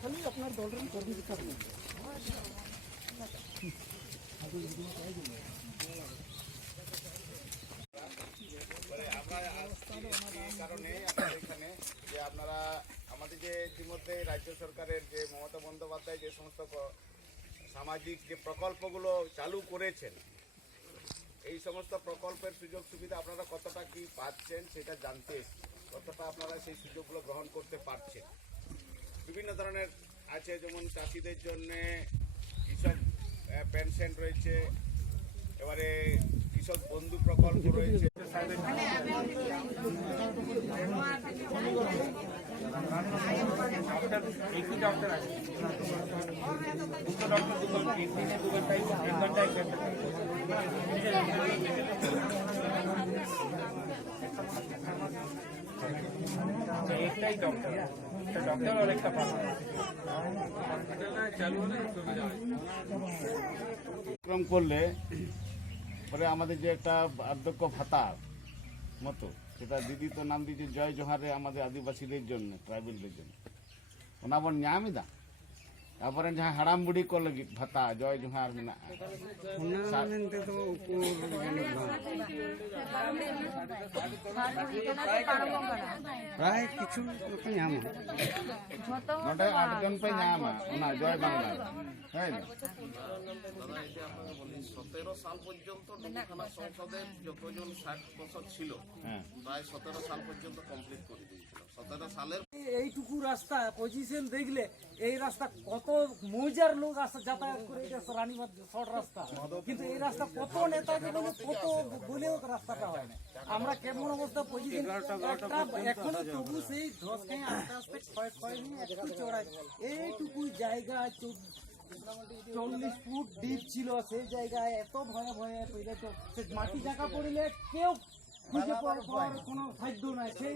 খালি আপনার দলের কর্মী থাকবে কারণে এখানে যে আপনারা আমাদের যে ইতিমধ্যে রাজ্য সরকারের যে মমতা বন্দ্যোপাধ্যায় যে সমস্ত সামাজিক যে প্রকল্পগুলো চালু করেছেন, এই সমস্ত প্রকল্পের সুযোগ সুবিধা আপনারা কতটা কি পাচ্ছেন সেটা জানতে এসেছি। কতটা আপনারা সেই সুযোগগুলো গ্রহণ করতে পারছেন। বিভিন্ন ধরনের আছে, যেমন চাষিদের জন্য কৃষক পেনশন রয়েছে, এবারে কৃষক বন্ধু প্রকল্প রয়েছে। एकटाई डॉक्टर और एक कार्यक्रम করলে পরে আমাদের যে একটা বার্ধক্য ভাতা মতো সেটা দিদি তো নাম দিয়েছে জয় জোহারে আমাদের আদিবাসীদের জন্য, ট্রাইবেলদের জন্য ᱚᱱᱟ ᱵᱚᱱ ᱧᱟᱢ ᱮᱫᱟ। ᱛᱟᱨᱯᱚᱨᱮ ᱡᱟᱦᱟᱸ ᱦᱟᱲᱟᱢ ᱵᱩᱲᱦᱤ ᱠᱚ ᱞᱟᱹᱜᱤᱫ ᱵᱷᱟᱛᱟ ᱡᱚᱭ ᱡᱚᱦᱟᱨ ᱢᱮᱱᱟᱜᱼᱟ, প্রায় কিছু ᱧᱟᱢᱟ ᱱᱚᱰᱮ 8 জন পে ᱧᱟᱢᱟ ᱚᱱᱟ জয় বাংলা, তাই না? দাদা, এই যে আপনাকে বলি 17 সাল পর্যন্ত থানা সংসদে যতজন 60 বছর ছিল, প্রায় 17 সাল পর্যন্ত কমপ্লিট করে দিয়েছিল। 17 সালের এইটুকু রাস্তা পজিশন দেখলে এই রাস্তা কত মৌজার লোক আসা যাতায়াত করে, এটা রানীবাদ শর্ট রাস্তা, কিন্তু এই রাস্তা কত নেতাকে বলে কত বলেও রাস্তাটা হয় না। আমরা কেমন অবস্থা পজিশন এখনো তবু সেই ধস খাই আস্তে আস্তে ক্ষয় নিয়ে একটু চড়াই, এইটুকু জায়গা 40 ফুট ডিপ ছিল, সেই জায়গায় এত ভয়ে ভয়ে মাটি জায়গা পড়লে কেউ খুঁজে পাওয়ার কোনো সাধ্য নাই। সেই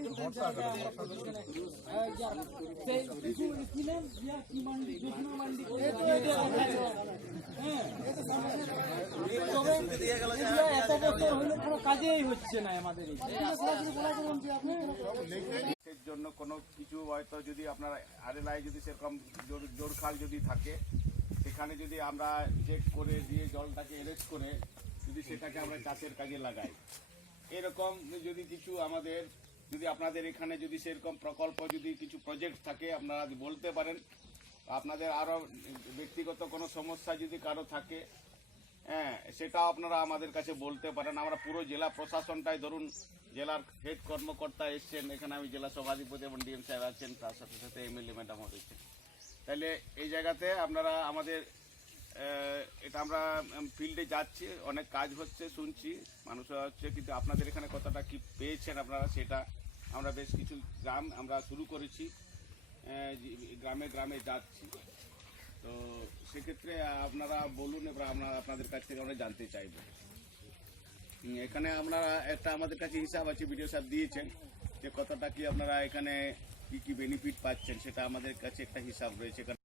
এত বছর হলে কোনো কাজেই হচ্ছে না আমাদের। এর জন্য কোনো কিছু হয়তো যদি আপনার আরেলাই যদি সেরকম জোরখাল যদি থাকে, সেখানে যদি আমরা চেক করে দিয়ে জলটাকে অ্যারেস্ট করে যদি সেটাকে আমরা চাষের কাজে লাগাই, এরকম যদি কিছু আমাদের যদি আপনাদের এখানে যদি সেরকম প্রকল্প যদি কিছু প্রজেক্ট থাকে আপনারা বলতে পারেন। আপনাদের আরও ব্যক্তিগত কোনো সমস্যা যদি কারো থাকে, সেটাও আপনারা আমাদের কাছে বলতে পারেন। আমরা পুরো জেলা প্রশাসনটাই, ধরুন জেলার হেড কর্মকর্তা এসছেন, এখানে আমি জেলা সভাধিপতি এবং ডিএম সাহেব আছেন, তার সাথে সাথে এমএলএ ম্যাডামও রয়েছেন। তাহলে এই জায়গাতে আপনারা আমাদের এটা আমরা ফিল্ডে যাচ্ছি, অনেক কাজ হচ্ছে শুনছি, মানুষরা হচ্ছে, কিন্তু আপনাদের এখানে কতটা কি পেয়েছেন আপনারা সেটা আমরা বেশ কিছু গ্রাম আমরা শুরু করেছি, গ্রামে গ্রামে যাচ্ছি। তো সেক্ষেত্রে আপনারা বলুন, এবার আমরা আপনাদের কাছ থেকে আমরা জানতে চাইব। এখানে আপনারা একটা আমাদের কাছে হিসাব আছে, বিডিও সাহেব দিয়েছেন যে কতটা কি আপনারা এখানে কি কি বেনিফিট পাচ্ছেন, সেটা আমাদের কাছে একটা হিসাব রয়েছে।